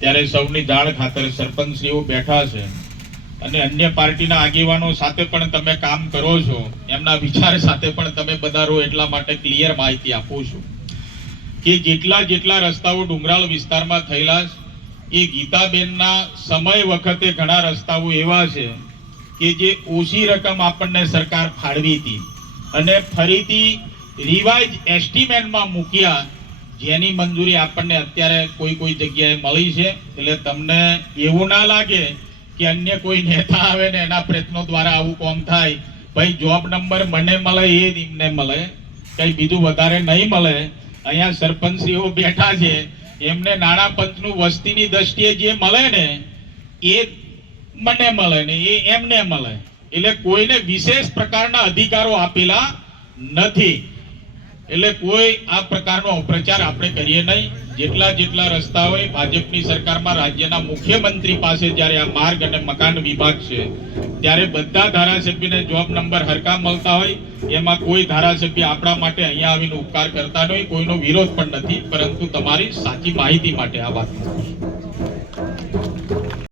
ત્યારે સૌની જાણ ખાતર સરપંચશ્રીઓ બેઠા છે. અને અન્ય પાર્ટીના આગેવાનો સાથે પણ તમે કામ કરો છો. એમના વિચાર સાથે પણ તમે બધા રહો એટલા માટે ક્લિયર માહિતી આપું છું. કે જેટલા જેટલા રસ્તાઓ ડુંગરાળ વિસ્તારમાં થયેલા એ ગીતાબેનના સમય વખતે ઘણા રસ્તાઓ એવા છે કે જે ઓછી રકમ આપણને સરકાર ફાળવી હતી. અને ફરીથી રિવાઇઝ એસ્ટિમેટમાં મૂક્યા જેની મંજૂરી આપણને અત્યારે કોઈ કોઈ જગ્યાએ મળી છે, એટલે તમને એવું ના લાગે કે અન્ય કોઈ નેતા આવે ને એના પ્રયત્નો દ્વારા આવું કોમ થાય. ભાઈ જોબ નંબર મને મળે એ જ એમને મળે. કંઈ બીજું વધારે નહીં મળે. અહીંયા સરપંચશ્રીઓ બેઠા છે. એમને નાણાં પંચનું વસ્તીની દ્રષ્ટિએ જે મળે ને, એ મને મળે ને, એ એમને મળે. એટલે કોઈને વિશેષ પ્રકારના અધિકારો આપેલા નથી. એટલે કોઈ આ પ્રકારનો અપપ્રચાર આપણે કરીએ નહીં. જેટલા જેટલા રસ્તા હોય, ભાજપની સરકારમાં રાજ્યના મુખ્યમંત્રી પાસે જ્યારે આ માર્ગ અને મકાન વિભાગ છે, ત્યારે બધા ધારાસભ્યને જોબ નંબર હરકા મળતા હોય. એમાં કોઈ ધારાસભ્ય આપણા માટે અહીંયા આવીને ઉપકાર કરતા નહીં. કોઈનો વિરોધ પણ નથી. પરંતુ તમારી સાચી માહિતી માટે આ વાત.